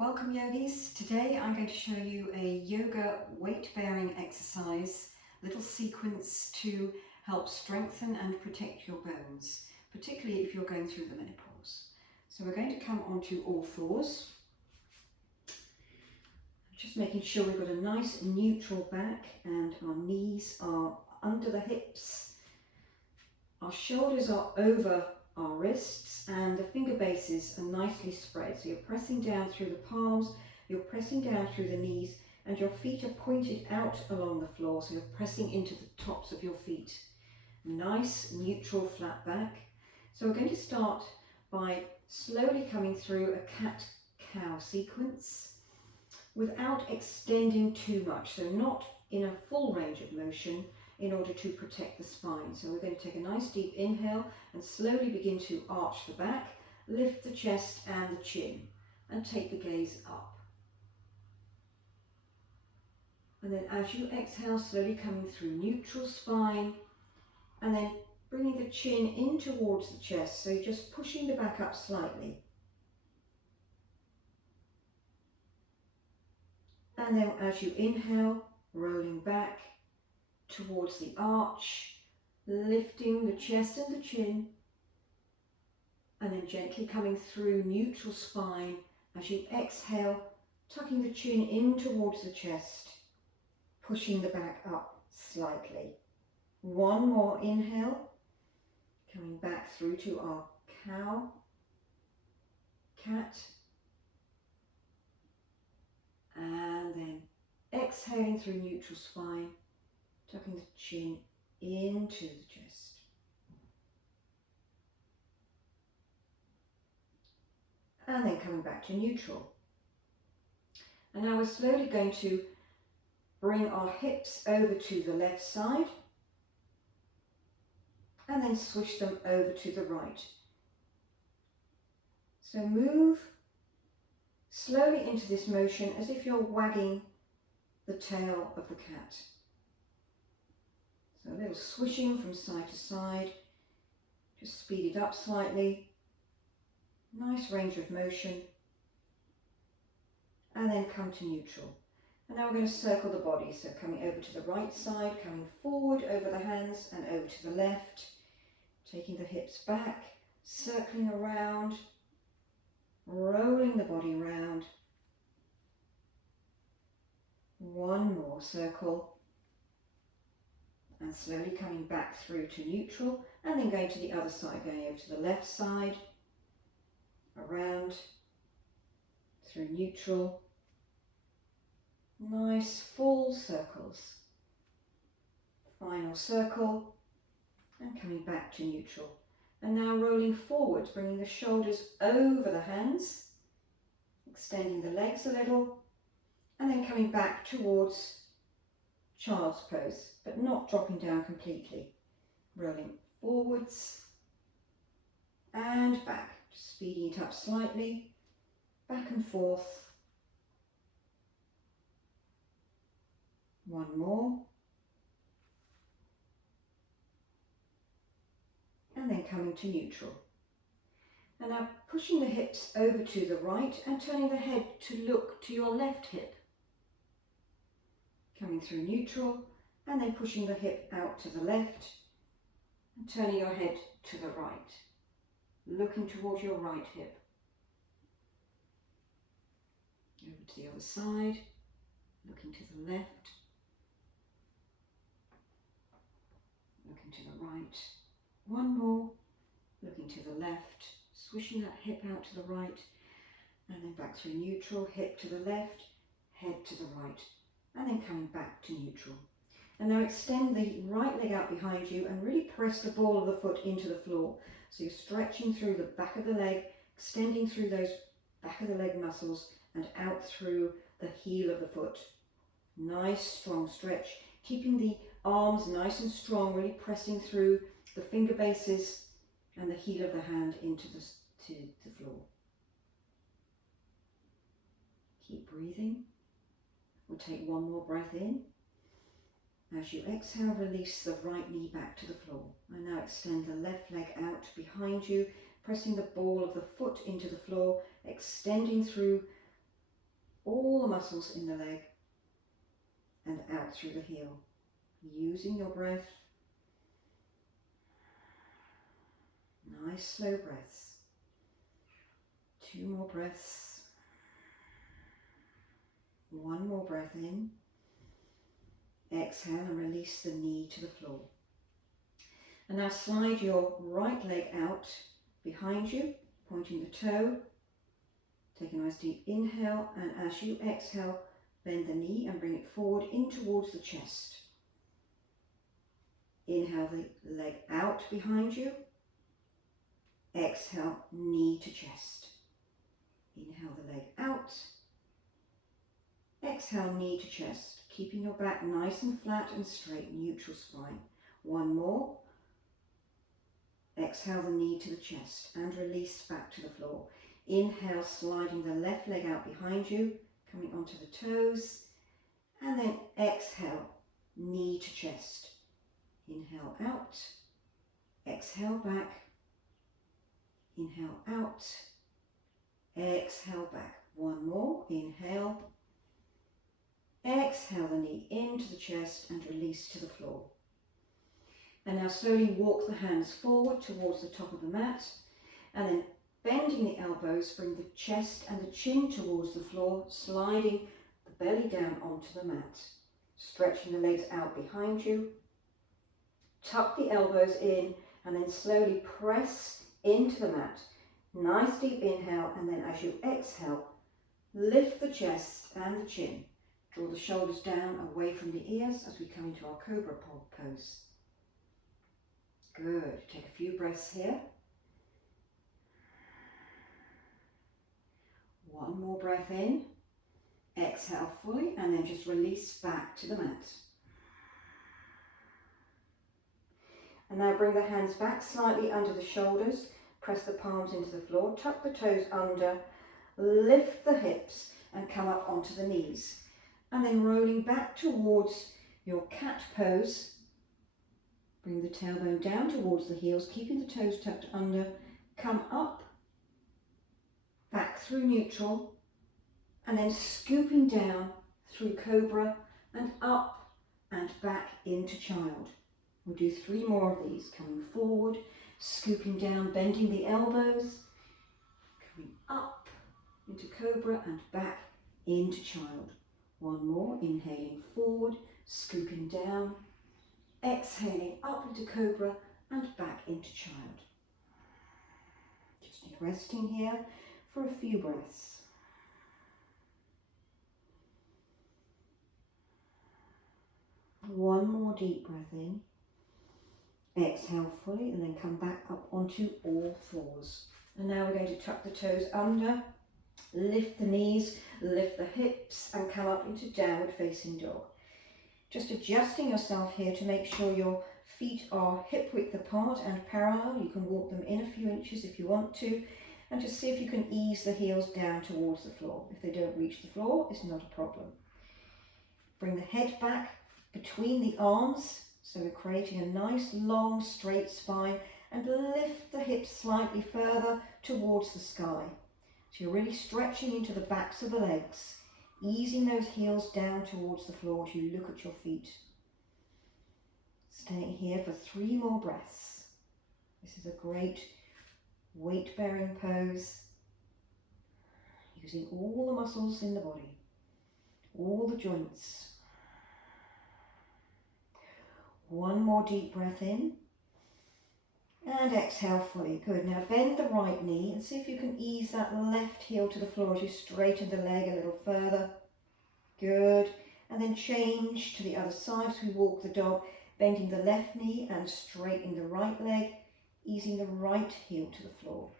Welcome yogis. Today I'm going to show you a yoga weight bearing exercise, little sequence to help strengthen and protect your bones, particularly if you're going through the menopause. So we're going to come onto all fours, just making sure we've got a nice neutral back and our knees are under the hips, our shoulders are over our wrists and the finger bases are nicely spread. So you're pressing down through the palms, you're pressing down through the knees, and your feet are pointed out along the floor, so you're pressing into the tops of your feet. Nice neutral flat back. So we're going to start by slowly coming through a cat-cow sequence without extending too much, so not in a full range of motion, in order to protect the spine. So we're going to take a nice deep inhale and slowly begin to arch the back, lift the chest and the chin, and take the gaze up. And then as you exhale, slowly coming through neutral spine, and then bringing the chin in towards the chest, so you're just pushing the back up slightly. And then as you inhale, rolling back towards the arch, lifting the chest and the chin, and then gently coming through neutral spine as you exhale, tucking the chin in towards the chest, pushing the back up slightly. One more inhale, coming back through to our cow, cat, and then exhaling through neutral spine, tucking the chin into the chest. And then coming back to neutral. And now we're slowly going to bring our hips over to the left side and then swish them over to the right. So move slowly into this motion as if you're wagging the tail of the cat. So a little swishing from side to side, just speed it up slightly, nice range of motion, and then come to neutral. And now we're going to circle the body, so coming over to the right side, coming forward over the hands and over to the left, taking the hips back, circling around, rolling the body round. One more circle. And slowly coming back through to neutral, and then going to the other side, going over to the left side, around, through neutral. Nice full circles. Final circle, and coming back to neutral. And now rolling forward, bringing the shoulders over the hands, extending the legs a little, and then coming back towards child's pose, but not dropping down completely. Rolling forwards and back, just speeding it up slightly, back and forth. One more. And then coming to neutral. And now pushing the hips over to the right and turning the head to look to your left hip. Coming through neutral and then pushing the hip out to the left and turning your head to the right, looking towards your right hip. Over to the other side, looking to the left, looking to the right. One more, looking to the left, swishing that hip out to the right, and then back through neutral, hip to the left, head to the right. And then coming back to neutral. And now extend the right leg out behind you and really press the ball of the foot into the floor. So you're stretching through the back of the leg, extending through those back of the leg muscles and out through the heel of the foot. Nice strong stretch, keeping the arms nice and strong, really pressing through the finger bases and the heel of the hand into the floor. Keep breathing. We'll take one more breath in. As you exhale, release the right knee back to the floor. And now extend the left leg out behind you, pressing the ball of the foot into the floor, extending through all the muscles in the leg and out through the heel, using your breath. Nice slow breaths. 2 more breaths. 1 more breath in. Exhale and release the knee to the floor. And now slide your right leg out behind you, pointing the toe. Take a nice deep inhale, and as you exhale, bend the knee and bring it forward in towards the chest. Inhale the leg out behind you. Exhale, knee to chest. Inhale the leg out. Exhale, knee to chest. Keeping your back nice and flat and straight, neutral spine. 1 more. Exhale the knee to the chest and release back to the floor. Inhale, sliding the left leg out behind you, coming onto the toes. And then exhale, knee to chest. Inhale out. Exhale back. Inhale out. Exhale back. 1 more. Inhale. Exhale the knee into the chest and release to the floor. And now slowly walk the hands forward towards the top of the mat, and then bending the elbows, bring the chest and the chin towards the floor, sliding the belly down onto the mat. Stretching the legs out behind you. Tuck the elbows in and then slowly press into the mat. Nice deep inhale, and then as you exhale, lift the chest and the chin. Draw the shoulders down away from the ears as we come into our cobra pose. Good. Take a few breaths here. 1 more breath in. Exhale fully, and then just release back to the mat. And now bring the hands back slightly under the shoulders. Press the palms into the floor. Tuck the toes under. Lift the hips and come up onto the knees. And then rolling back towards your cat pose. Bring the tailbone down towards the heels, keeping the toes tucked under. Come up, back through neutral, and then scooping down through cobra and up and back into child. We'll do 3 more of these. Coming forward, scooping down, bending the elbows, coming up into cobra and back into child. 1 more. Inhaling forward, scooping down. Exhaling up into cobra and back into child. Just resting here for a few breaths. One more deep breath in. Exhale fully and then come back up onto all fours. And now we're going to tuck the toes under, lift the knees, lift the hips and come up into downward facing dog. Just adjusting yourself here to make sure your feet are hip width apart and parallel. You can walk them in a few inches if you want to, and just see if you can ease the heels down towards the floor. If they don't reach the floor, it's not a problem. Bring the head back between the arms, so we're creating a nice long straight spine, and lift the hips slightly further towards the sky. So you're really stretching into the backs of the legs, easing those heels down towards the floor as you look at your feet. Staying here for 3 more breaths. This is a great weight-bearing pose, using all the muscles in the body, all the joints. 1 more deep breath in, and exhale fully. Good. Now bend the right knee and see if you can ease that left heel to the floor as you straighten the leg a little further. Good. And then change to the other side as we walk the dog, bending the left knee and straightening the right leg, easing the right heel to the floor.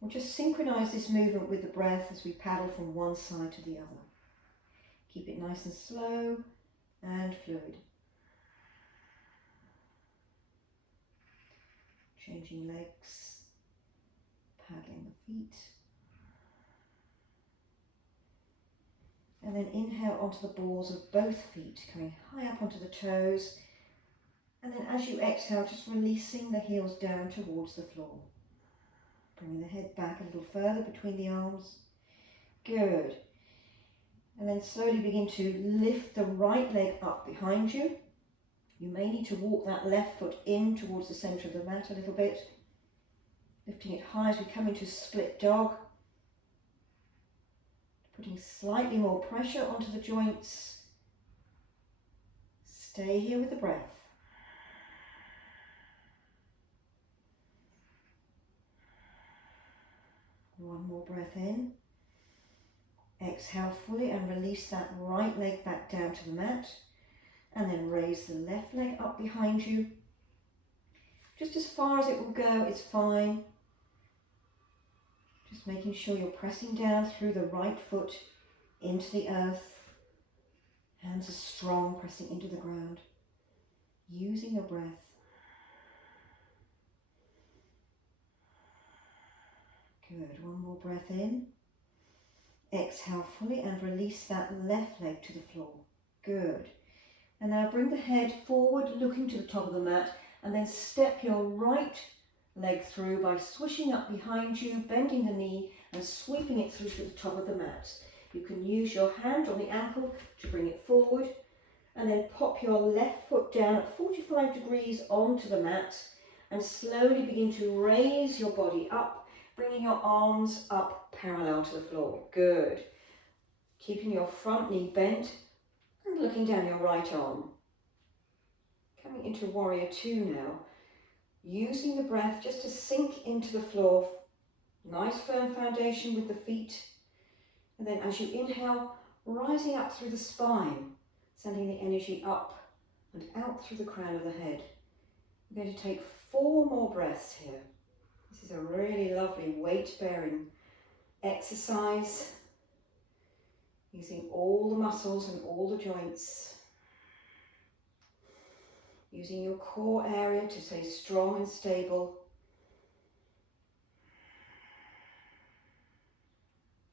We'll just synchronize this movement with the breath as we paddle from one side to the other. Keep it nice and slow and fluid. Changing legs, paddling the feet. And then inhale onto the balls of both feet, coming high up onto the toes. And then as you exhale, just releasing the heels down towards the floor. Bringing the head back a little further between the arms. Good. And then slowly begin to lift the right leg up behind you. You may need to walk that left foot in towards the centre of the mat a little bit. Lifting it high as we come into split dog. Putting slightly more pressure onto the joints. Stay here with the breath. One more breath in. Exhale fully and release that right leg back down to the mat. And then raise the left leg up behind you. Just as far as it will go, it's fine. Just making sure you're pressing down through the right foot into the earth. Hands are strong, pressing into the ground. Using your breath. Good, one more breath in. Exhale fully and release that left leg to the floor. Good. And now bring the head forward, looking to the top of the mat, and then step your right leg through by swishing up behind you, bending the knee and sweeping it through to the top of the mat. You can use your hand on the ankle to bring it forward, and then pop your left foot down at 45 degrees onto the mat and slowly begin to raise your body up, bringing your arms up parallel to the floor. Good. Keeping your front knee bent and looking down your right arm. Coming into warrior II now. Using the breath just to sink into the floor. Nice firm foundation with the feet. And then as you inhale, rising up through the spine, sending the energy up and out through the crown of the head. We're going to take 4 more breaths here. This is a really lovely weight-bearing exercise, using all the muscles and all the joints. Using your core area to stay strong and stable.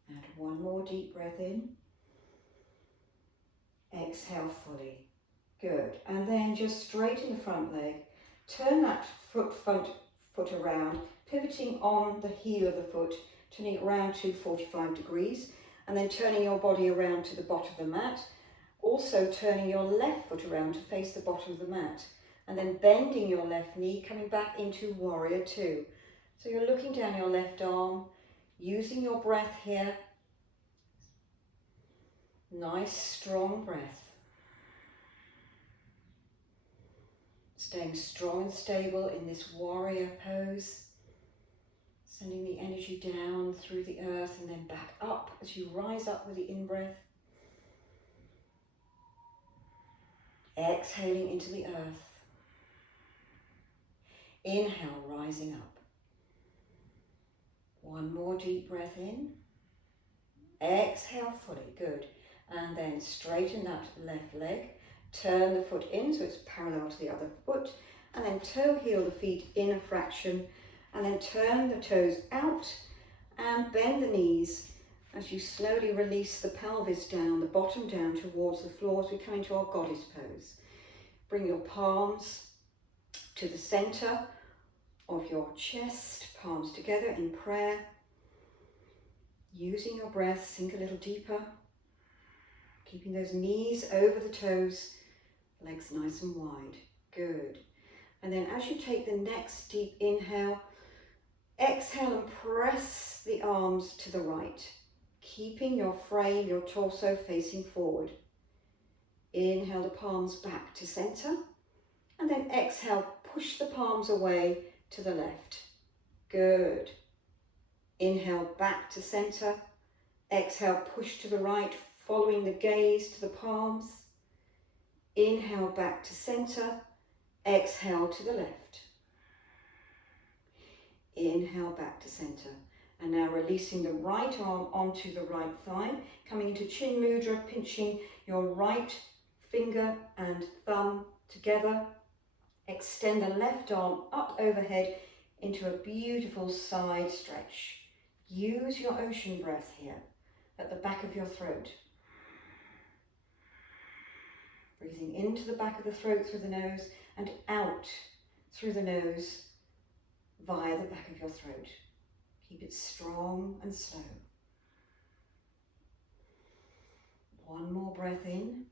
And one more deep breath in. Exhale fully. Good. And then just straighten the front leg. Turn that front foot around, pivoting on the heel of the foot, turning it around to 45 degrees, and then turning your body around to the bottom of the mat. Also turning your left foot around to face the bottom of the mat, and then bending your left knee, coming back into warrior II. So you're looking down your left arm, using your breath here. Nice strong breath. Staying strong and stable in this warrior pose. Sending the energy down through the earth and then back up as you rise up with the in-breath. Exhaling into the earth. Inhale, rising up. One more deep breath in. Exhale fully, good. And then straighten that left leg. Turn the foot in so it's parallel to the other foot. And then toe heel the feet in a fraction. And then turn the toes out and bend the knees as you slowly release the pelvis down, the bottom down towards the floor as we come into our goddess pose. Bring your palms to the center of your chest, palms together in prayer. Using your breath, sink a little deeper. Keeping those knees over the toes, legs nice and wide. Good. And then as you take the next deep inhale, exhale and press the arms to the right, keeping your frame, your torso facing forward. Inhale the palms back to center, and then exhale, push the palms away to the left. Good. Inhale back to center, exhale push to the right, following the gaze to the palms. Inhale back to center, exhale to the left. Inhale back to center. And now releasing the right arm onto the right thigh, coming into chin mudra, pinching your right finger and thumb together. Extend the left arm up overhead into a beautiful side stretch. Use your ocean breath here at the back of your throat. Breathing into the back of the throat through the nose and out through the nose via the back of your throat. Keep it strong and slow. breath in.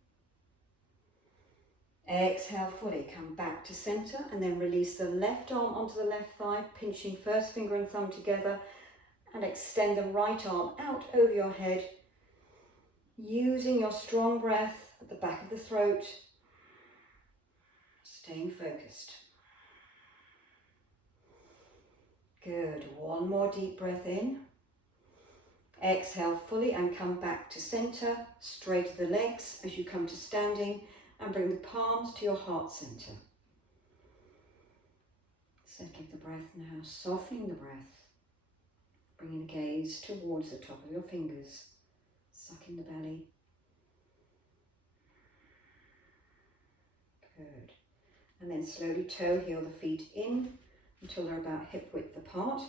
Exhale fully, come back to center and then release the left arm onto the left thigh, pinching first finger and thumb together, and extend the right arm out over your head, using your strong breath at the back of the throat, staying focused. Good, one more deep breath in. Exhale fully and come back to center, straighten the legs as you come to standing and bring the palms to your heart center. Settling the breath now, softening the breath, bringing the gaze towards the top of your fingers, sucking the belly. Good. And then slowly toe heel the feet in until they're about hip width apart.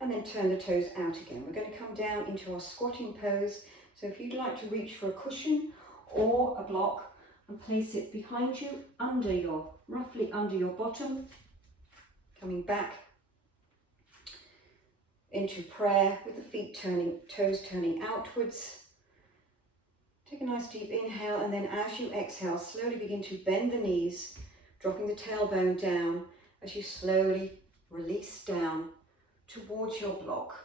And then turn the toes out again. We're going to come down into our squatting pose. So if you'd like to reach for a cushion or a block and place it behind you, roughly under your bottom, coming back into prayer with the feet turning, toes turning outwards. Take a nice deep inhale, and then as you exhale, slowly begin to bend the knees, dropping the tailbone down as you slowly release down towards your block.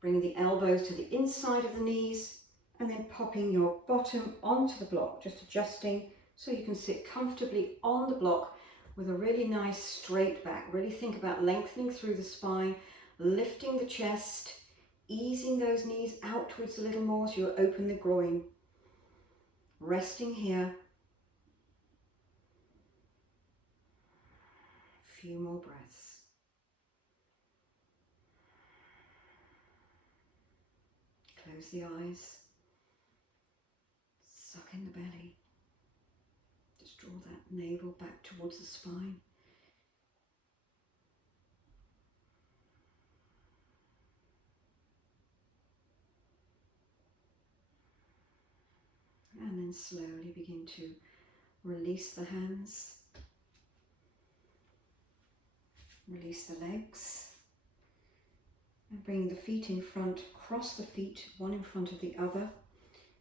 Bring the elbows to the inside of the knees and then popping your bottom onto the block, just adjusting so you can sit comfortably on the block with a really nice straight back. Really think about lengthening through the spine, lifting the chest, easing those knees outwards a little more so you open the groin. Resting here. A few more breaths. Close the eyes. Suck in the belly. Just draw that navel back towards the spine. And then slowly begin to release the hands. Release the legs. And bring the feet in front, cross the feet, one in front of the other,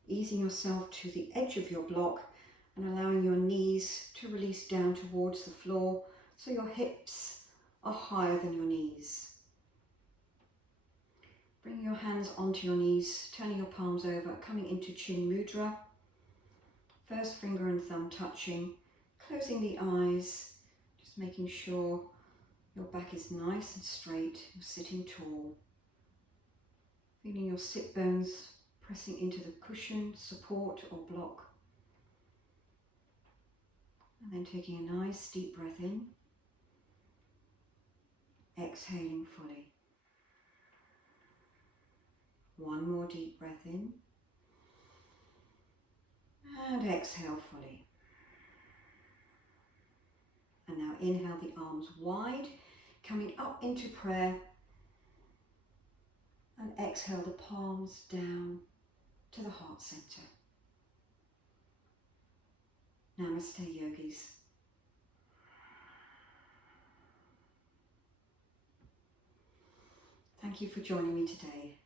easing yourself to the edge of your block and allowing your knees to release down towards the floor so your hips are higher than your knees. Bring your hands onto your knees, turning your palms over, coming into Chin Mudra. First finger and thumb touching, closing the eyes, just making sure your back is nice and straight, you're sitting tall. Feeling your sit bones pressing into the cushion, support or block. And then taking a nice deep breath in, exhaling fully. One more deep breath in, and exhale fully. And now inhale the arms wide, coming up into prayer, and exhale the palms down to the heart center. Namaste, yogis. Thank you for joining me today.